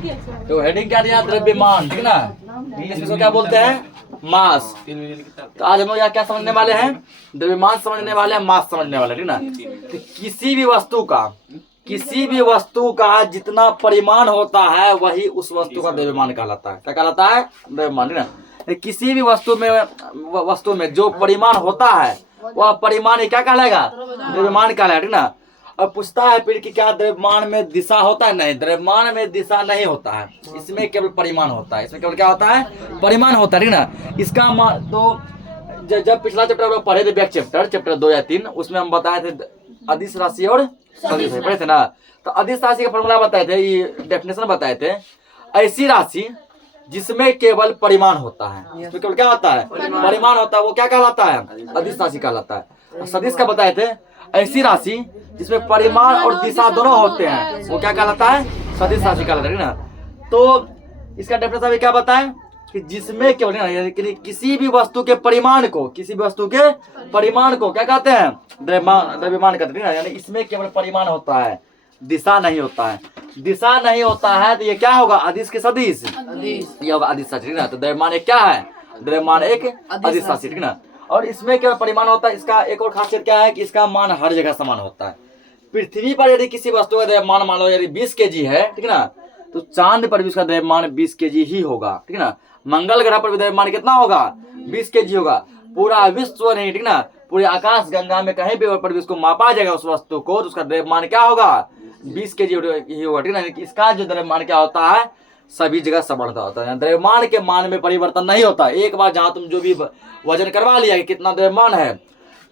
तो हेडिंग क्या दिया, द्रव्यमान, ठीक ना। इंग्लिश में इसको क्या बोलते हैं, मास। तो आज हम लोग यहाँ क्या समझने वाले हैं, द्रव्यमान समझने वाले हैं, मास समझने वाले, ठीक ना। तो किसी भी वस्तु का जितना परिमाण होता है वही उस वस्तु का द्रव्यमान कहलाता है। क्या कहलाता है, द्रव्यमान, ठीक ना। किसी भी वस्तु में जो परिमाण होता है वह परिमाण क्या कहलाएगा, द्रव्यमान कहलाएगा, ठीक ना। और पूछता है फिर कि क्या द्रव्यमान में दिशा होता है, नहीं, द्रव्यमान में दिशा नहीं होता है, इसमें केवल परिमाण होता है। इसमें केवल क्या होता है, परिमाण होता है, ठीक ना। इसका तो जब पिछला चैप्टर हम लोग पढ़े थे, बैक चैप्टर 2 या 3, उसमें हम बताए थे अदिश राशि और सदिश राशि पढ़े थे ना। तो अदिश राशि का फॉर्मूला बताए थे, ये डेफिनेशन बताए थे, ऐसी राशि जिसमें केवल परिमाण होता है, इसमें केवल क्या होता है, परिमाण होता है, वो क्या कहलाता है, अदिश राशि कहलाता है। सदिश का बताए थे, ऐसी राशि जिसमें परिमाण और दिशा दोनों होते हैं वो क्या कहलाता है, सदिश राशि कहलाता है, ना। तो इसका डेफिनेशन अभी क्या बताएं कि जिसमें केवल किसी भी वस्तु के परिमाण को, क्या कहते हैं, द्रव्यमान कहते हैं, यानी इसमें केवल परिमाण होता है, दिशा नहीं होता है। दिशा नहीं होता है तो ये क्या होगा, अदिश के सदिश, ये होगा अदिश राशि, ठीक ना। तो द्रव्यमान एक क्या है, द्रव्यमान एक अदिश राशि, ठीक ना। और इसमें केवल परिमाण होता है। इसका एक और खासियत क्या है कि इसका मान हर जगह समान होता है। पृथ्वी पर यदि किसी वस्तु का द्रव्यमान मान लो यदि 20 kg है, ठीक ना, तो चांद पर भी उसका द्रव्यमान 20 kg ही होगा, ठीक ना। मंगल ग्रह पर भी द्रव्यमान कितना होगा, 20 kg होगा। पूरा विश्व नहीं, ठीक ना, पूरे आकाश गंगा में कहीं भी पर भी उसको मापा जाएगा उस वस्तु को, तो उसका द्रव्यमान क्या होगा, 20 kg ही होगा, ठीक ना। इसका जो द्रव्यमान क्या होता है, सभी जगह समान होता है। द्रव्यमान के मान में परिवर्तन नहीं होता। एक बार जहां तुम जो भी वजन करवा लिया कि कितना द्रव्यमान है,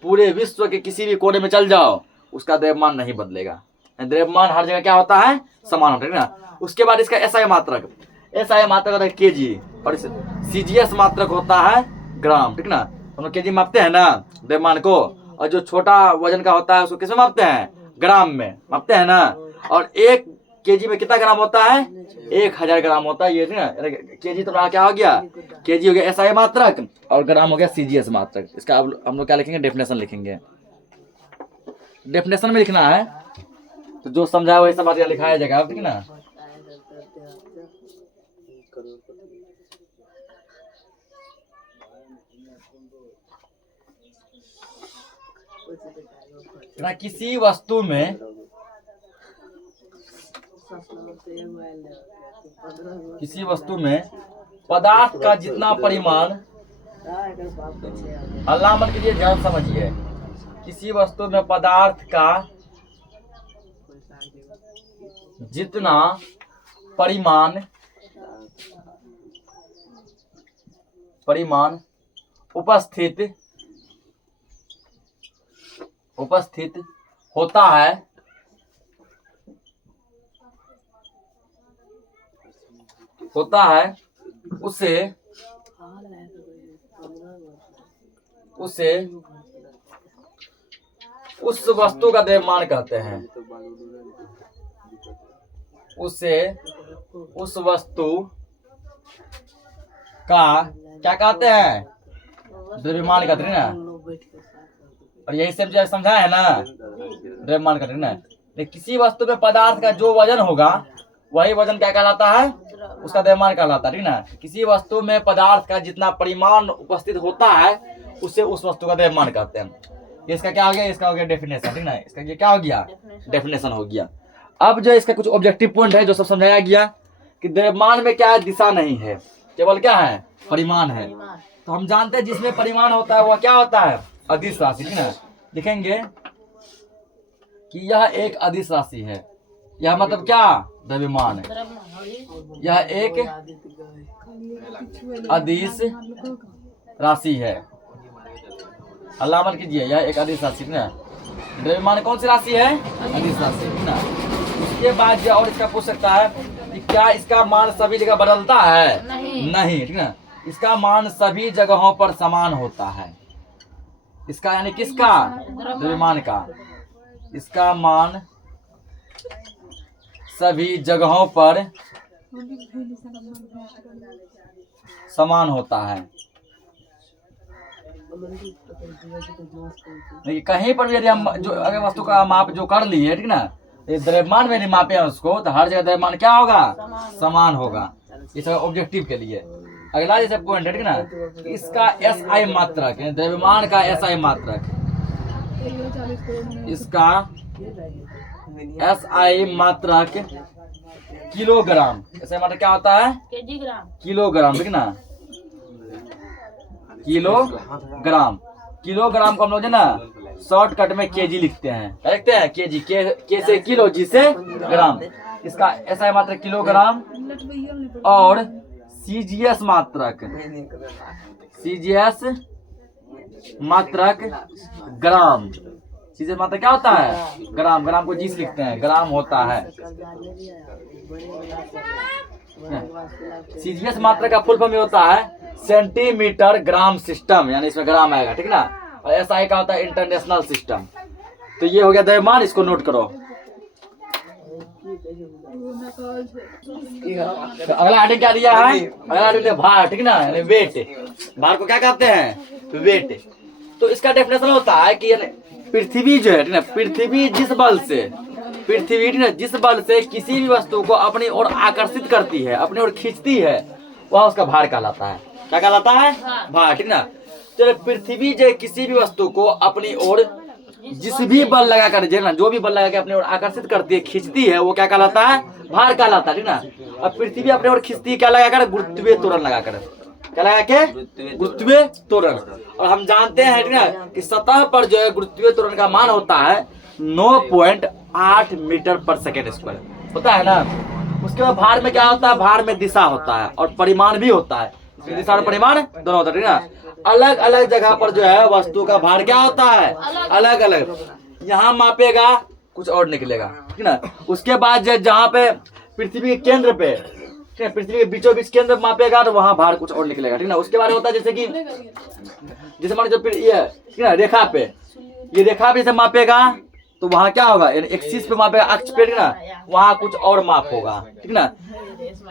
पूरे विश्व के किसी भी कोने में चल जाओ, उसका द्रव्यमान नहीं बदलेगा। द्रव्यमान हर जगह क्या होता है, समान होता है, ना। उसके बाद इसका एसआई मात्रक होता है केजी, और सीजीएस मात्रक होता है ग्राम, ठीक ना। हम लोग केजी मापते हैं ना द्रव्यमान को, और जो छोटा वजन का होता है उसको किसमें मापते हैं, ग्राम में मापते हैं ना। और 1 kg में कितना ग्राम होता है, 1000 ग्राम होता है, ये ना। केजी तो क्या हो गया, केजी हो गया एसआई मात्रक, और ग्राम हो गया सीजीएस मात्रक। इसका अब हम लोग क्या लिखेंगे, डेफिनेशन लिखेंगे। डेफिनेशन में लिखना है, तो जो समझा वही सब बात लिखाया जाएगा, ठीक ना। किसी वस्तु में पदार्थ का जितना परिमाण, अल्लाह मत कीजिए, ध्यान समझिए, किसी वस्तु में पदार्थ का जितना परिमाण उपस्थित होता है, उसे उस वस्तु का द्रव्यमान कहते हैं। उसे उस वस्तु का क्या कहते हैं, द्रव्यमान कहते हैं ना। और यही सब जो समझाया है ना, द्रव्यमान कहते हैं ना। किसी वस्तु में पदार्थ का जो वजन होगा वही वजन क्या कहलाता है, उसका द्रव्यमान कहलाता है, ठीक ना। किसी वस्तु में पदार्थ का जितना परिमाण उपस्थित होता है उसे उस वस्तु का द्रव्यमान कहते हैं। इसका क्या हो गया, इसका हो गया डेफिनेशन, ठीक ना। इसका ये क्या हो गया, डेफिनेशन हो गया। अब जो इसका कुछ ऑब्जेक्टिव पॉइंट है जो सब समझाया गया कि द्रव्यमान में क्या है, दिशा नहीं है, केवल क्या है, परिमाण है। तो हम जानते हैं जिसमें परिमाण होता है वह क्या होता है, अदिश राशि, ठीक ना। लिखेंगे कि यह एक अदिश राशि है, यह मतलब क्या, द्रव्यमान है। यह एक अदिश राशि है, अल्लाह मत कीजिए, यह एक अदिश राशि, ना। द्रव्यमान कौन सी राशि है, अदिश राशि, ना। उसके बाद जो और इसका पूछ सकता है कि क्या इसका मान सभी जगह बदलता है, नहीं, ठीक ना। इसका मान सभी जगहों पर समान होता है। इसका यानी किसका, द्रव्यमान का, इसका मान सभी जगहों पर समान होता है। कहीं पर भी यदि हम जो अगर वस्तु का माप जो कर लिए, ठीक ना, ये द्रव्यमान में मापे हैं उसको, तो हर जगह द्रव्यमान क्या होगा? समान होगा। इस ऑब्जेक्टिव के लिए अगला जैसे पॉइंट है, ठीक ना, इसका SI मात्रक, द्रव्यमान का SI मात्रक, इसका SI मात्रक किलोग्राम। SI मात्रक क्या होता है? किलोग्राम, ठीक ना, किलोग्राम। किलोग्राम को हम लोग जो ना शॉर्टकट में केजी लिखते हैं, क्या लिखते हैं? केजी, के से किलो, जी से ग्राम। इसका SI मात्रक किलोग्राम और CGS मात्रक, CGS मात्रक ग्राम। CGS मात्रक क्या होता है? ग्राम। ग्राम को जी से लिखते हैं, ग्राम होता है। CGS मात्रक का फुल फॉर्म ये होता है सेंटीमीटर ग्राम सिस्टम, यानी इसमें ग्राम आएगा, ठीक ना। और SI का होता है इंटरनेशनल सिस्टम। तो ये हो गया द्रव्यमान, इसको नोट करो। तो अगला आइटम क्या दिया है? अगला आइटम भार, ठीक ना, यानी वेट। भार को क्या कहते हैं? वेट। तो इसका डेफिनेशन होता है कि पृथ्वी जो है, ठीक ना, पृथ्वी जिस बल से, पृथ्वी, ठीक ना, जिस बल से किसी भी वस्तु को अपनी ओर आकर्षित करती है, अपनी ओर खींचती है, वह उसका भार कहलाता है। क्या कहलाता है? भार, ठीक ना। चलो, पृथ्वी जो किसी भी वस्तु को अपनी ओर जिस भी बल लगाकर, जो भी बल लगा के अपनी ओर आकर्षित करती है, खींचती है, वो क्या कहलाता है? भार कहलाता है, ठीक ना। अब पृथ्वी अपनी ओर खींचती है क्या लगाकर? गुरुत्वीय त्वरण लगाकर। क्या लगा के? गुरुत्वीय त्वरण। और हम जानते हैं, ठीक ना, कि सतह पर जो है गुरुत्वीय त्वरण का मान होता है 9.8 मीटर पर सेकेंड स्क्वायर, होता है ना। उसके बाद भार में क्या होता है? भार में दिशा होता है और परिमाण भी होता है। दिशा और परिमाण दोनों होता है, ठीक ना। अलग अलग जगह पर जो है वस्तु का भार क्या होता है? अलग अलग। यहाँ मापेगा कुछ और निकलेगा, ठीक ना। उसके बाद जहाँ पे पृथ्वी के केंद्र पे, पृथ्वी के बीचों बीच केंद्र मापेगा, तो वहाँ भार कुछ और निकलेगा, ठीक ना। उसके बाद होता है जैसे कि, जैसे मान जो ये, ठीक ना, रेखा पे, ये रेखा भी से मापेगा तो वहाँ क्या होगा? एक्सिस पे मापेगा, अक्ष पे, ठीक ना, वहाँ कुछ और माप होगा, ठीक ना।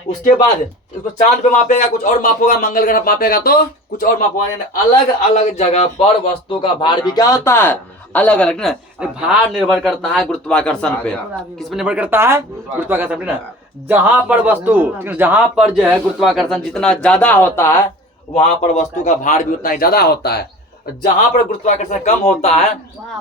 उसके बाद इसको चांद पे मापेगा, कुछ और माप होगा। मंगल ग्रह मापेगा तो कुछ और माप होगा। अलग अलग जगह पर वस्तु का भार भी क्या होता है? अलग अलग, ना। भार निर्भर करता है गुरुत्वाकर्षण पे। किस पे निर्भर करता है? गुरुत्वाकर्षण पे, ना। जहाँ पर वस्तु, जहाँ पर जो है गुरुत्वाकर्षण जितना ज्यादा होता है, वहां पर वस्तु का भार भी उतना ही ज्यादा होता है। जहां पर गुरुत्वाकर्षण कम होता है,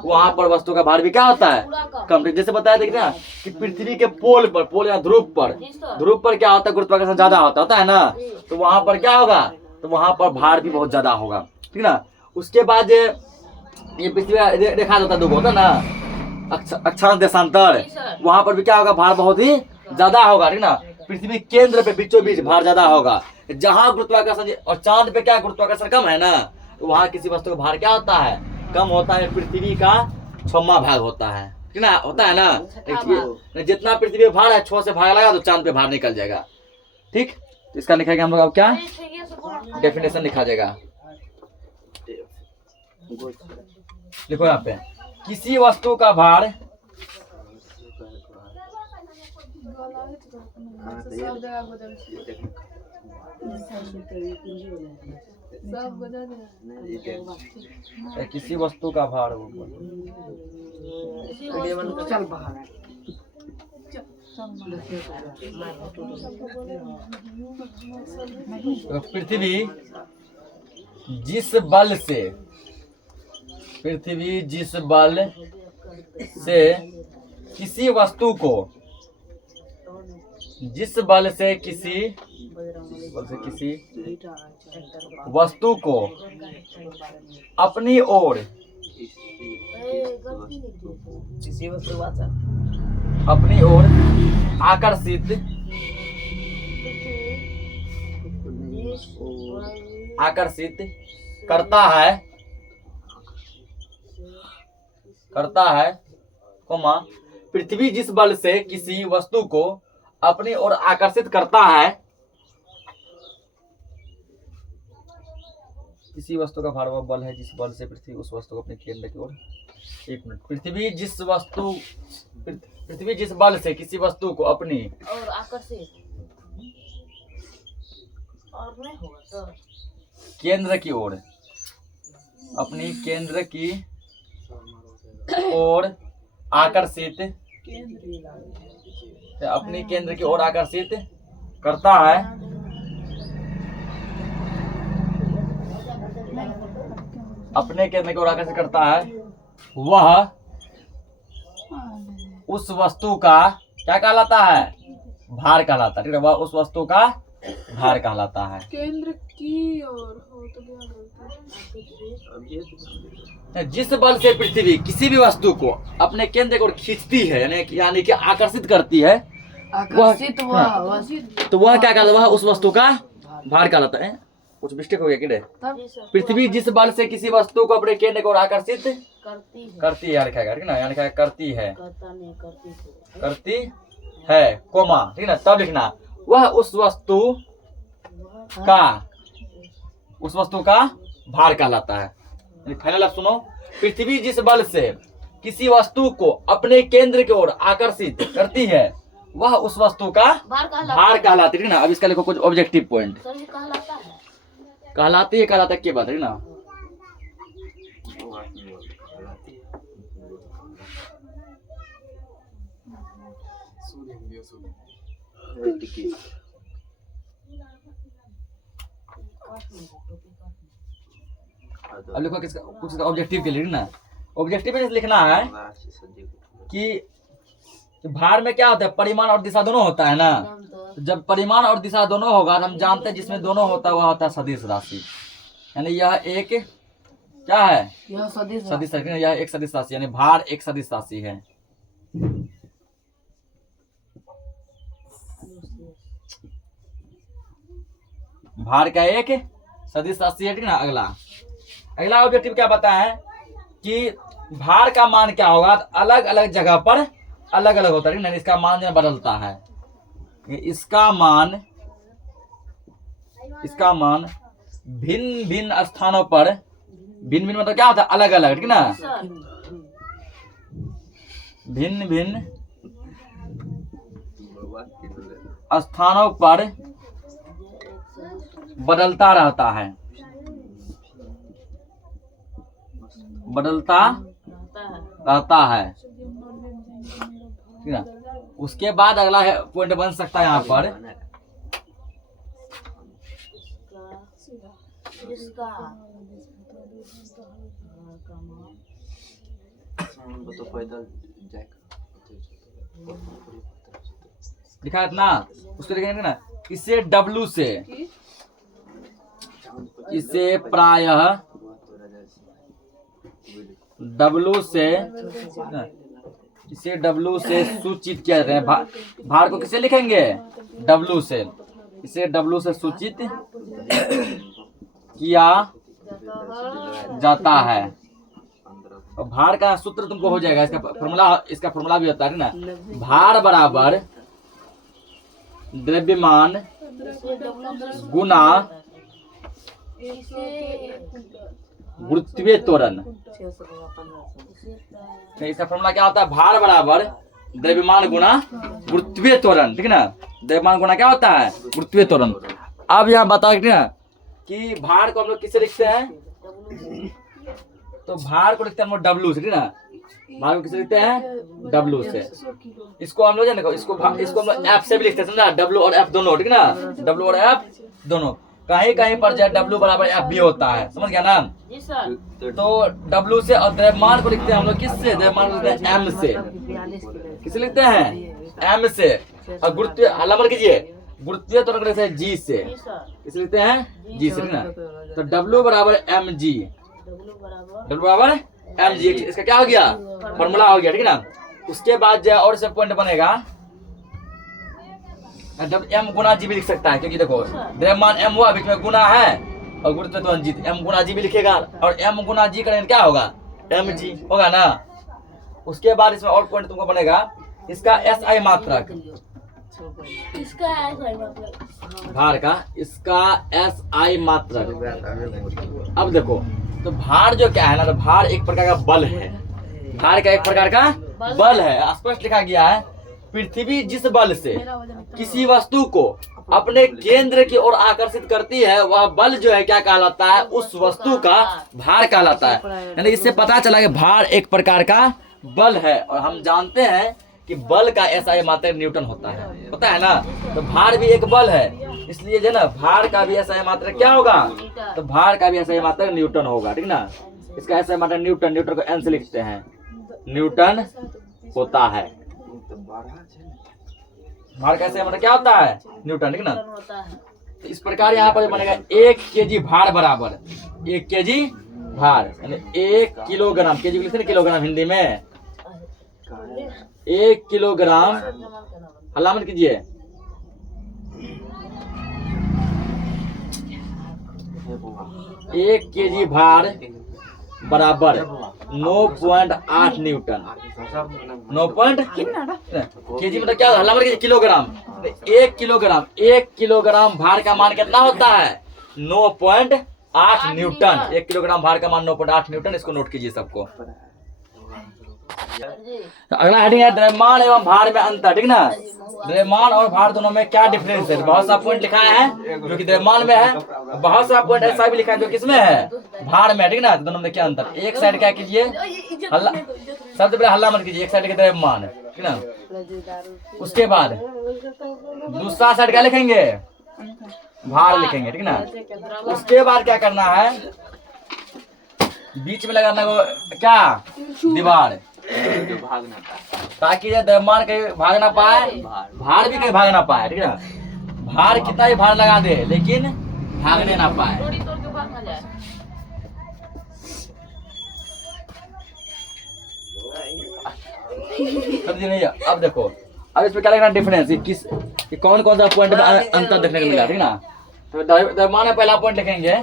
वहां पर वस्तु का भार भी क्या होता है? कम। जैसे बताया देखिए ना कि पृथ्वी के पोल पर, पोल या ध्रुव पर क्या होता है? गुरुत्वाकर्षण ज्यादा होता है ना। तो वहां पर क्या होगा? तो वहां पर भार भी बहुत ज्यादा होगा, ठीक ना। उसके बाद ये पृथ्वी रेखा होता है, होता ना, अक्षांश देशांतर, वहां पर भी क्या होगा? भार बहुत ही ज्यादा होगा, ठीक ना। पृथ्वी केंद्र पे बीचों बीच भार ज्यादा होगा। जहां गुरुत्वाकर्षण, और चांद पे क्या गुरुत्वाकर्षण कम है ना, तो वहां किसी वस्तु का भार क्या होता है? कम होता है। पृथ्वी का 6वां भाग होता है, ठीक ना, होता है ना। जितना पृथ्वी पे भार है, 6 से भाग लगा तो चांद पे भार निकल जाएगा, ठीक। तो इसका लिखेंगे हम लोग। अब क्या डेफिनेशन लिखा जाएगा? देखो यहाँ पे, किसी वस्तु का भार किसी वस्तु का भार पृथ्वी जिस बल से, पृथ्वी जिस बल से किसी वस्तु को, जिस बल से किसी वस्तु को अपनी ओर, अपनी ओर आकर्षित करता है, पृथ्वी जिस बल से किसी वस्तु को अपनी ओर आकर्षित करता है, किसी वस्तु का भार वह बल है जिस बल से पृथ्वी उस वस्तु को अपने केंद्र की ओर, एक मिनट, पृथ्वी जिस बल से किसी वस्तु को अपनी और आकर्षित और नहीं होगा तो केंद्र की ओर, अपनी केंद्र की ओर आकर्षित अपने केंद्र की ओर आकर्षित करता है। अपने केंद्र की ओर आकर्षित करता है, वह उस वस्तु का क्या कहलाता है? भार कहलाता है। ठीक है, वह उस वस्तु का भार कहलाता है। केंद्र की ओर हो तो क्या? जिस बल से पृथ्वी किसी भी वस्तु को अपने केंद्र की ओर खींचती है, यानी कि आकर्षित करती है, आकर्षित तो वह क्या कहलाता है? वह उस वस्तु का भार कहलाता है। कुछ मिस्टेक हो गया कि नहीं? पृथ्वी जिस बल से किसी वस्तु को अपने केंद्र की ओर आकर्षित करती है, यानी क्या करती है, करती है, कोमा, ठीक है ना, तब लिखना वह उस वस्तु का भार कहलाता है। फाइनल आप सुनो, पृथ्वी जिस बल से किसी वस्तु को अपने केंद्र की ओर आकर्षित करती है, वह उस वस्तु का भार कहलाती है ना। अब इसका लिखो कुछ ऑब्जेक्टिव पॉइंट। कहलाती है क्या बात है ना। अब लिखो किसका कुछ ऑब्जेक्टिव के लिए ना। ऑब्जेक्टिव में लिखना है कि भार में क्या होता है? परिमाण और दिशा दोनों होता है ना। तो जब परिमाण और दिशा दोनों होगा, हम जानते हैं जिसमें दोनों होता है वह होता है सदिश राशि। यानी यह एक क्या है? यह सदिश राशि। यह एक सदिश राशि, यानी भार एक सदिश राशि है। भार का एक सदिश राशि है, ठीक ना। अगला ऑब्जेक्टिव क्या बताया है कि भार का मान क्या होगा? अलग अलग जगह पर अलग अलग होता है, इसका मान जो बदलता है। इसका मान भिन्न भिन्न स्थानों पर, भिन्न भिन्न मतलब क्या होता है? अलग अलग, ठीक ना। भिन्न भिन्न स्थानों पर बदलता रहता है, ठीक है। उसके बाद अगला है पॉइंट बन सकता है यहाँ पर लिखा है ना, उसको लिखेंगे ना, इसे W से, इसे प्रायः W से, इसे W से सूचित किया जाता है। भार को किसे लिखेंगे? W से। इसे W से सूचित किया जाता है। और भार का सूत्र तुमको हो जाएगा, इसका फॉर्मूला भी होता है ना। भार बराबर द्रव्यमान गुना गुरुत्वीय त्वरण। इसका फॉर्मूला क्या होता है? भार बराबर द्रव्यमान गुना गुरुत्वीय त्वरण, ठीक है ना। द्रव्यमान गुना क्या होता है? गुरुत्वीय त्वरण। अब यहाँ बताओ ठीक है कि भार को हम लोग किससे लिखते हैं? तो भार को लिखते हैं हम लोग W से, ठीक है ना। भार को किससे लिखते हैं? W से। इसको हम लोग देखो, इसको हम लोग F से भी लिखते हैं, समझा। W और F दोनों, ठीक है ना। W और F दोनों। कहीं कहीं पर जो W बराबर F भी होता है, समझ गया ना। तो W से, और द्रव्यमान को लिखते हैं हम लोग किससे? द्रव्यमान को लिखते हैं M से। किसे लिखते हैं? M से। और गुरुत्वीय नंबर कीजिए, गुरुत्वीय त्वरण को लिखते हैं G से। किसे लिखते हैं? G से, ठीक ना। तो W बराबर mg, W बराबर mg। इसका क्या हो गया? फॉर्मूला हो गया, ठीक है ना। उसके बाद जो और से पॉइंट बनेगा, जब m गुना जी भी लिख सकता है, क्योंकि देखो द्रव्यमान m हुआ, बीच में गुना है और गुरुत्वीय त्वरण g, m गुना जी भी लिखेगा। और m गुना g करेंगे क्या होगा? mg होगा ना। उसके बाद इसमें और पॉइंट तुमको बनेगा, इसका SI मात्रक, भार का इसका SI मात्रक। अब देखो, तो भार जो क्या है ना, तो भार एक प्रकार का बल है। भार का एक प्रकार का बल है, स्पष्ट लिखा गया है। पृथ्वी जिस बल से किसी वस्तु को अपने केंद्र की ओर आकर्षित करती है, वह बल जो है क्या कहलाता है? उस वस्तु का भार कहलाता है। यानी इससे पता चला कि भार एक प्रकार का बल है। और हम जानते हैं कि बल का SI मात्रक न्यूटन होता है, पता है ना। तो भार भी एक बल है, इसलिए जो है ना भार का भी SI मात्रक क्या होगा, तो भार का भी SI मात्रक न्यूटन होगा, ठीक ना। इसका SI मात्रक न्यूटन, न्यूटन को N से लिखते हैं, न्यूटन होता है। भार का SI मात्रक क्या होता है, न्यूटन, ठीक ना। तो इस प्रकार यहाँ पर बनेगा 1 kg भार बराबर 1 kg भार, यानी 1 किलोग्राम, केजी लिखते हैं किलोग्राम हिंदी में, 1 किलोग्राम, हल्ला मत कीजिए, 1 kg भार बराबर 9.8 न्यूटन। 9 केजी मतलब क्या, हल्ला मत कीजिए, किलोग्राम। 1 किलोग्राम, 1 किलोग्राम भार का मान कितना होता है, 9.8 न्यूटन। 1 किलोग्राम भार का मान 9.8 न्यूटन, इसको नोट कीजिए सबको। अगला हेडिंग है द्रव्यमान एवं भार में अंतर, ठीक ना। द्रव्यमान और भार दोनों में क्या डिफरेंस है, बहुत सा पॉइंट लिखा है जो कि द्रव्यमान में है, बहुत सा पॉइंट ऐसा भी लिखा है जो किसमें है, भार में, ठीक ना। दोनों में क्या अंतर, एक साइड क्या कीजिए, हल्ला, सबसे पहले हल्ला मत कीजिए, एक साइड के द्रव्यमान, ठीक ना। उसके बाद दूसरा साइड क्या लिखेंगे, भार लिखेंगे, ठीक ना। उसके बाद क्या करना है, बीच में लगाना वो क्या, दीवार, ताकि द्रव्यमान कहीं भाग ना पाए, भार भी कहीं भाग ना पाए, ठीक है। भार कितना भी भार लगा दे लेकिन भागने ना पाए। नहीं, अब देखो, अब इसमें क्या लगना डिफरेंस, कि कौन कौन सा पॉइंट में अंतर देखने को मिला, ठीक ना। तो द्रव्यमान में पहला पॉइंट लिखेंगे,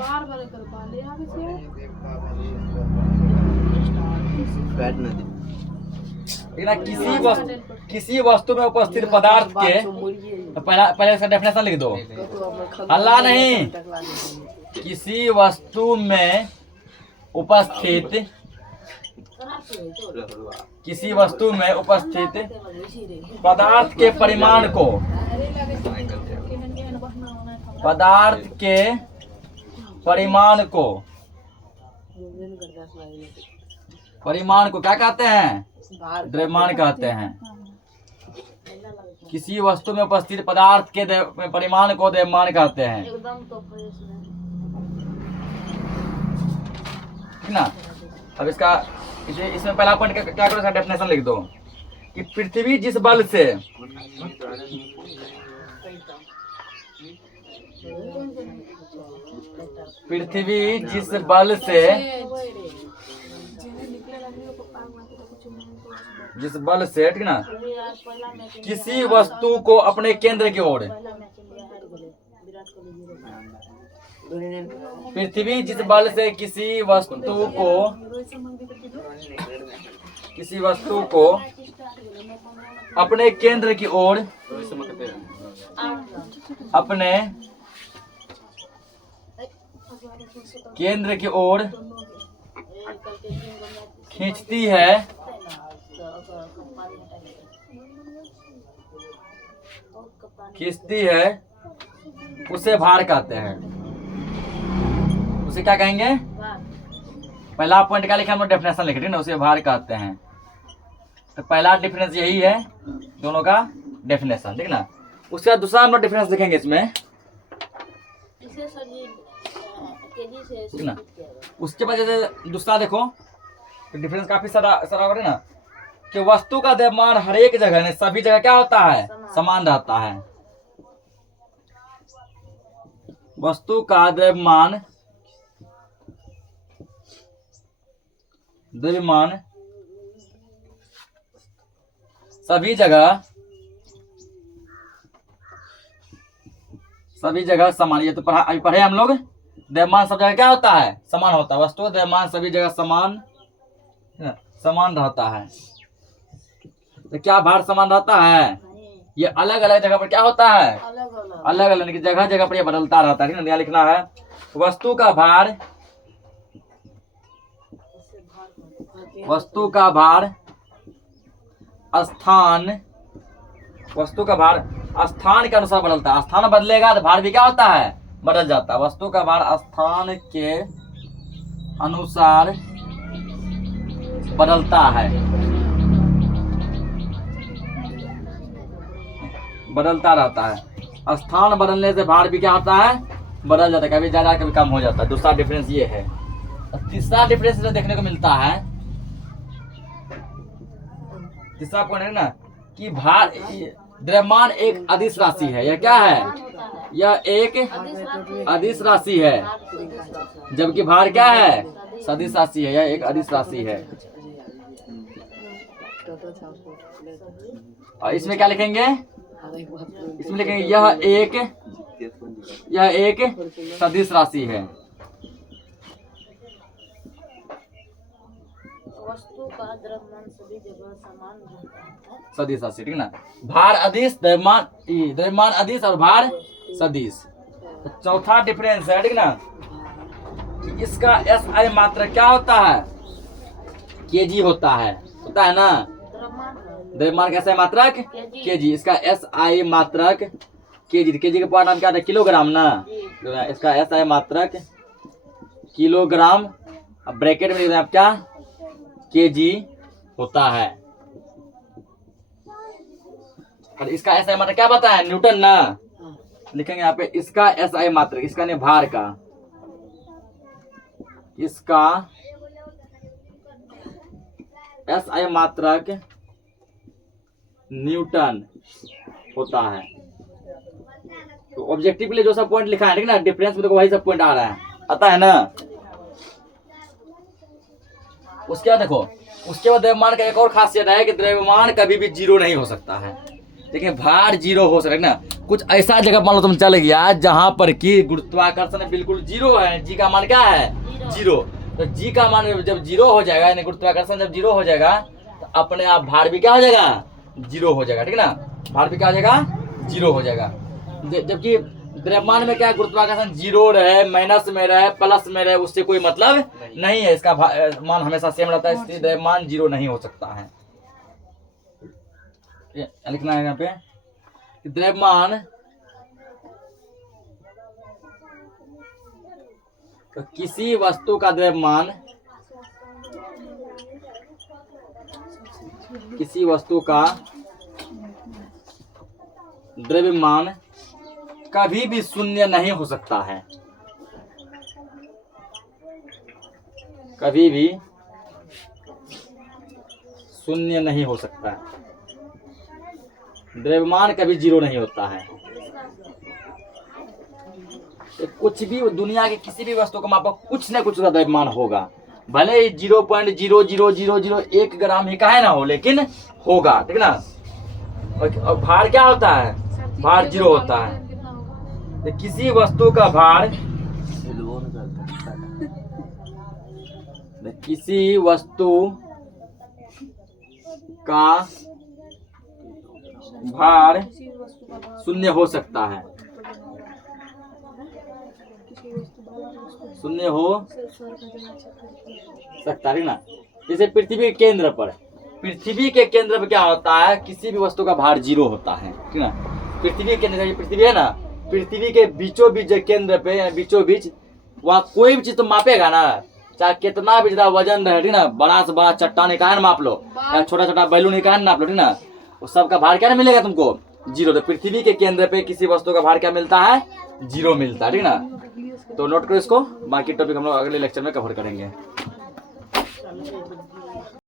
किसी वस्तु में उपस्थित पदार्थ के, पहले इसका डेफिनेशन लिख दो, हल्ला नहीं, किसी वस्तु में उपस्थित, किसी वस्तु में उपस्थित पदार्थ के परिमाण को, पदार्थ के परिमाण को, परिमाण को क्या कहते हैं, द्रव्यमान कहते हैं। किसी वस्तु में उपस्थित पदार्थ के परिमाण को द्रव्यमान कहते हैं, ठीक ना। अब इसमें पहला पॉइंट क्या करो, इसका डेफिनेशन लिख दो, कि पृथ्वी जिस बल से, पृथ्वी जिस बल से, जिस बल से, ठीक ना, किसी वस्तु को अपने केंद्र की ओर, पृथ्वी जिस बल से किसी वस्तु को अपने केंद्र की ओर, अपने केंद्र की ओर खींचती है, खींचती है, उसे भार कहते हैं। उसे क्या कहेंगे, पहला पॉइंट क्या लिखा हम लोग, डेफिनेशन लिख रहे हैं ना, उसे भार कहते हैं। तो पहला डिफरेंस यही है दोनों का डेफिनेशन, ठीक ना। उसके बाद दूसरा हम लोग डिफरेंस देखेंगे इसमें, ठीक ना। उसके बाद जैसे दूसरा देखो, तो डिफरेंस काफी सारा है ना, कि वस्तु का द्रव्यमान हर एक जगह, सभी जगह क्या होता है, समान रहता है। वस्तु का द्रव्यमान, सभी जगह समान। ये तो पढ़े हम लोग, द्रव्यमान सब जगह क्या होता है, समान होता है। वस्तु का द्रव्यमान सभी जगह समान रहता है। तो क्या भार समान रहता है, ये अलग अलग जगह पर क्या होता है, अलग अलग जगह जगह पर ये बदलता रहता है, ठीक है। यहाँ लिखना है, वस्तु का भार, वस्तु का भार स्थान, वस्तु का भार स्थान के अनुसार बदलता है। स्थान बदलेगा तो भार भी क्या होता है, बदल जाता है। वस्तु का भार स्थान के अनुसार बदलता है। बदलता रहता है। स्थान बदलने से भार भी क्या होता है, बदल जाता है, कभी ज्यादा कभी कम हो जाता है। दूसरा डिफरेंस ये है। और तीसरा डिफरेंस देखने को मिलता है, तीसरा पॉइंट है ना कि भार, द्रव्यमान एक अदिश राशि है। यह क्या है, यह एक अदिश राशि है, जबकि भार क्या है, सदिश राशि है। यह एक अदिश राशि है। और इसमें क्या लिखेंगे, इसमें लिखेंगे यह एक सदिश राशि है। वस्तु का द्रव्यमान सभी जगह समान रहता है। सदिश राशि, ठीक ना। भार अदिश, द्रव्यमान अदिश और भार सदिश। चौथा डिफरेंस है, ठीक ना, कि इसका SI मात्रक क्या होता है, केजी होता है ना। द्रव्यमान का SI मात्रक केजी, इसका SI मात्रक केजी। केजी के पूरा नाम क्या था, किलोग्राम ना। इसका SI मात्रक किलोग्राम, अब ब्रैकेट में लिख रहे हैं आप क्या, केजी होता है। और इसका SI मात्रक क्या बताया, न्यूटन ना। लिखेंगे यहाँ पे इसका SI मात्रक, इसका नहीं भार का, इसका SI मात्रक न्यूटन होता है। तो ऑब्जेक्टिव के लिए जो सब पॉइंट लिखा है, ठीक ना, डिफरेंस में तो वही सब पॉइंट आ रहा है, आता है ना। उसके बाद देखो, उसके बाद द्रव्यमान का एक और खासियत है कि द्रव्यमान कभी भी जीरो नहीं हो सकता है। देखिए भार जीरो हो सकता है ना। कुछ ऐसा जगह मान लो तुम चले गया जहां पर कि गुरुत्वाकर्षण बिल्कुल जीरो है, जी का मान क्या है, जीरो। तो जी का मान जब जीरो हो जाएगा, यानी गुरुत्वाकर्षण जब जीरो हो जाएगा, तो अपने आप भार भी क्या हो जाएगा, जीरो हो जाएगा, ठीक ना। भार भी क्या हो जाएगा, जीरो हो जाएगा। जबकि द्रव्यमान में क्या है, गुरुत्वाकर्षण जीरो रहे, माइनस में रहे, प्लस में रहे, उससे कोई मतलब नहीं है। इसका मान हमेशा सेम रहता है, इसलिए द्रव्यमान जीरो नहीं हो सकता है। लिखना है यहाँ पे, द्रव्यमान तो किसी वस्तु का द्रव्यमान, किसी वस्तु का द्रव्यमान कभी भी शून्य नहीं हो सकता है, कभी भी शून्य नहीं हो सकता है। द्रव्यमान कभी जीरो नहीं होता है। तो कुछ भी दुनिया के किसी भी वस्तु को मापो, कुछ न कुछ का द्रव्यमान होगा, भले ही 0.00001 ग्राम ही का है ना हो, लेकिन होगा, ठीक ना। और भार क्या होता है, भार जीरो होता है। तो किसी वस्तु का भार, किसी वस्तु का भार शून्य हो सकता है, शून्य हो सकता है ना। जैसे पृथ्वी के केंद्र पर, पृथ्वी के केंद्र पर क्या होता है, किसी भी वस्तु का भार जीरो होता है, ठीक ना। पृथ्वी के केंद्र, पृथ्वी है ना, पृथ्वी के बीचों बीच केंद्र पे, बीचों बीच, वहाँ कोई भी चीज तो मापेगा ना, चाहे कितना भी ज्यादा वजन रहे, ठीक ना। बड़ा से बड़ा चट्टान का माप लो, या छोटा छोटा बैलून का नाप लो, ठीक ना, उस सब का भार क्या नहीं मिलेगा तुमको, जीरो। तो पृथ्वी के केंद्र पे किसी वस्तु का भार क्या मिलता है, जीरो मिलता है, ठीक ना। तो नोट करो इसको, बाकी टॉपिक हम लोग अगले लेक्चर में कवर करेंगे।